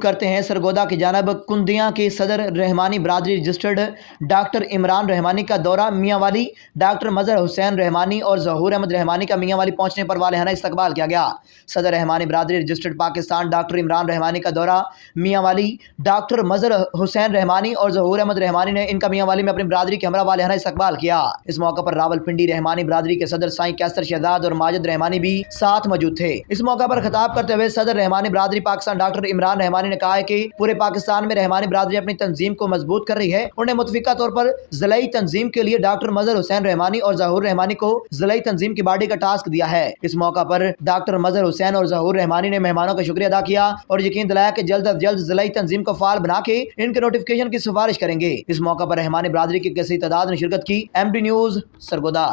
रुख करते हैं सरगोदा की जानब। कुंदिया के सदर रहमानी बरादरी रजिस्टर्ड डॉक्टर इमरान रहमानी का दौरा मियांवाली, डॉक्टर मजहर हुसैन रहमानी और जहूर अहमद रहमानी का मियांवाली पहुंचने पर वालेहाना इस्तकबाल किया गया। सदर रहमानी बरादरी रजिस्टर्ड पाकिस्तान डॉक्टर इमरान रहमानी का दौरा मियांवाली, डॉक्टर मजहर हुसैन रहमानी और जहूर अहमद रहमानी ने इनका मियांवाली में अपनी बरादरी के हमरा वालेहाना इस्तकबाल किया। इस मौके पर रावलपिंडी रहमानी बरादरी के सदर साईं कैसर शहजाद और माजिद रहमानी भी साथ मौजूद थे। इस मौके पर खिताब करते हुए सदर रहमानी बरादरी पाकिस्तान डॉक्टर इमरान रहमानी ने कहा है कि पूरे पाकिस्तान में रहमानी बरादरी अपनी तंजीम को मजबूत कर रही है। उन्हें मुतफिका तौर पर ज़िलाई तंजीम के लिए डॉक्टर मजहर हुसैन रहमानी और जहूर रहमानी को ज़िलाई तंजीम की बॉडी का टास्क दिया है। इस मौका पर डॉक्टर मजहर हुसैन और जहूर रहमानी ने मेहमानों का शुक्रिया अदा किया और यकीन दिलाया कि जल्द अज जल्द ज़िलाई तंजीम को फाल बना के इनके नोटिफिकेशन की सिफारिश करेंगे। इस मौका पर रहमानी बरादरी की कसी तादाद ने शिरकत की। MD news Sargodha.